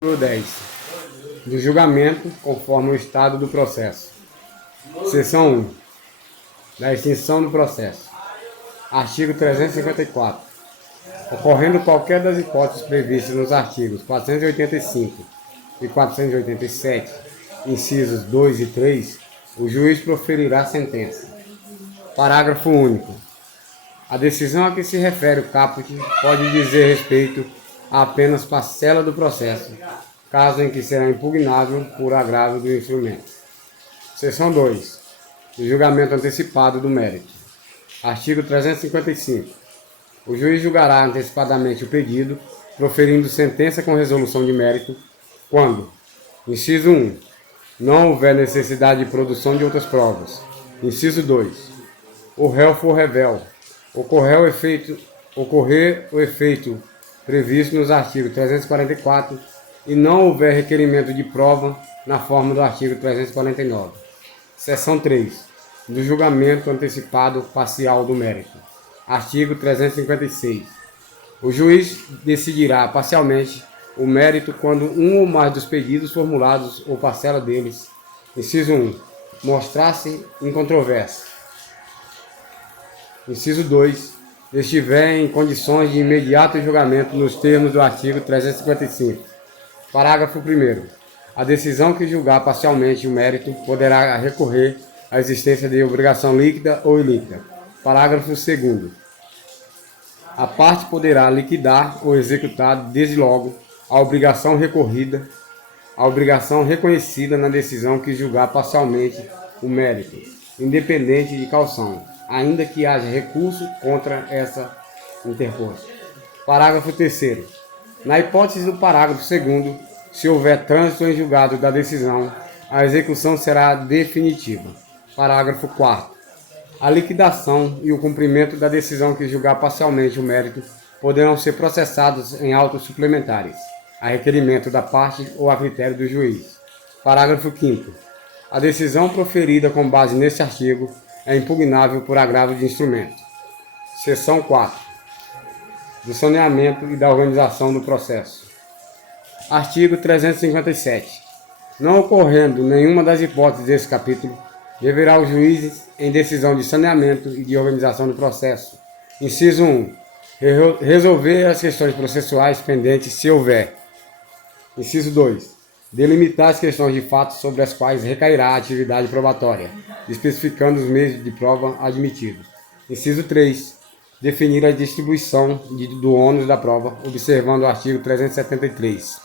Artigo 10. Do julgamento conforme o estado do processo. Seção 1. Da extinção do processo. Artigo 354. Ocorrendo qualquer das hipóteses previstas nos artigos 485 e 487, incisos 2 e 3, o juiz proferirá sentença. Parágrafo único. A decisão a que se refere o caput pode dizer respeito a apenas parcela do processo, caso em que será impugnável por agravo do instrumento. Seção 2. Do julgamento antecipado do mérito. Artigo 355. O juiz julgará antecipadamente o pedido, proferindo sentença com resolução de mérito, quando: inciso 1. Não houver necessidade de produção de outras provas. Inciso 2. O réu for revel, ocorrer o efeito previsto nos artigos 344 e não houver requerimento de prova na forma do artigo 349. Seção 3. Do julgamento antecipado parcial do mérito. Artigo 356. O juiz decidirá parcialmente o mérito quando um ou mais dos pedidos formulados ou parcela deles, inciso 1, mostrar-se incontroverso. Inciso 2. Estiver em condições de imediato julgamento nos termos do artigo 355. Parágrafo 1º. A decisão que julgar parcialmente o mérito poderá recorrer à existência de obrigação líquida ou ilíquida. Parágrafo 2º. A parte poderá liquidar ou executar desde logo a obrigação recorrida, a obrigação reconhecida na decisão que julgar parcialmente o mérito, independente de caução, ainda que haja recurso contra essa interposta. Parágrafo 3º. Na hipótese do parágrafo 2º, se houver trânsito em julgado da decisão, a execução será definitiva. Parágrafo 4º. A liquidação e o cumprimento da decisão que julgar parcialmente o mérito poderão ser processados em autos suplementares, a requerimento da parte ou a critério do juiz. Parágrafo 5º. A decisão proferida com base neste artigo é impugnável por agravo de instrumento. Seção 4. Do saneamento e da organização do processo. Artigo 357. Não ocorrendo nenhuma das hipóteses desse capítulo, deverá o juiz, em decisão de saneamento e de organização do processo, inciso 1, resolver as questões processuais pendentes se houver. Inciso 2. Delimitar as questões de fato sobre as quais recairá a atividade probatória, especificando os meios de prova admitidos. Inciso 3. Definir a distribuição do ônus da prova, observando o artigo 373.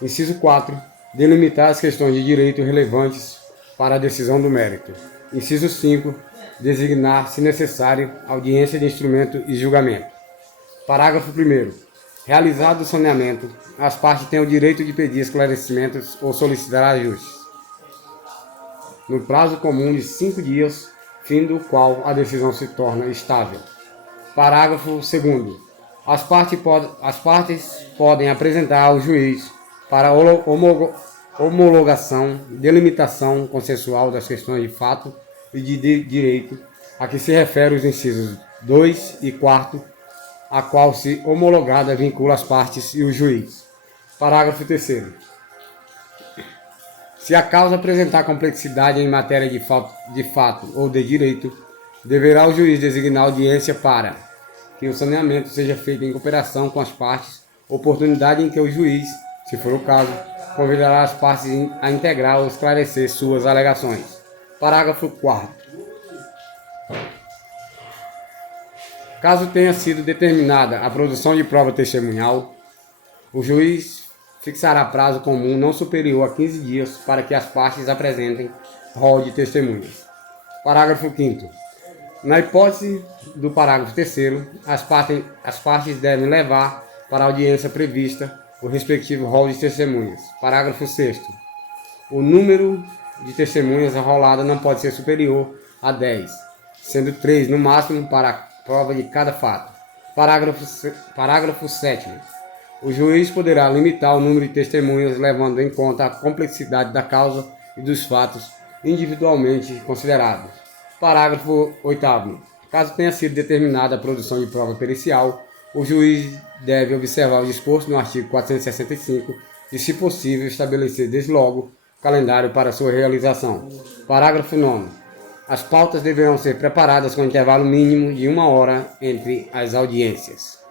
Inciso 4. Delimitar as questões de direito relevantes para a decisão do mérito. Inciso 5. Designar, se necessário, audiência de instrumento e julgamento. Parágrafo 1º. Realizado o saneamento, as partes têm o direito de pedir esclarecimentos ou solicitar ajustes, no prazo comum de 5 dias, fim do qual a decisão se torna estável. Parágrafo 2º. As partes podem apresentar ao juiz para homologação, delimitação consensual das questões de fato e de direito a que se refere os incisos 2 e 4, a qual, se homologada, vincula as partes e o juiz. Parágrafo 3º. Se a causa apresentar complexidade em matéria de fato ou de direito, deverá o juiz designar audiência para que o saneamento seja feito em cooperação com as partes, oportunidade em que o juiz, se for o caso, convidará as partes a integrar ou esclarecer suas alegações. Parágrafo 4º. Caso tenha sido determinada a produção de prova testemunhal, o juiz fixará prazo comum não superior a 15 dias para que as partes apresentem rol de testemunhas. Parágrafo 5º. Na hipótese do parágrafo 3º, as partes devem levar para a audiência prevista o respectivo rol de testemunhas. Parágrafo 6º. O número de testemunhas arroladas não pode ser superior a 10, sendo 3 no máximo para a prova de cada fato. Parágrafo 7º. O juiz poderá limitar o número de testemunhas levando em conta a complexidade da causa e dos fatos individualmente considerados. Parágrafo 8º. Caso tenha sido determinada a produção de prova pericial, o juiz deve observar o disposto no artigo 465 e, se possível, estabelecer desde logo calendário para sua realização. Parágrafo 9º. As pautas deverão ser preparadas com intervalo mínimo de 1 hora entre as audiências.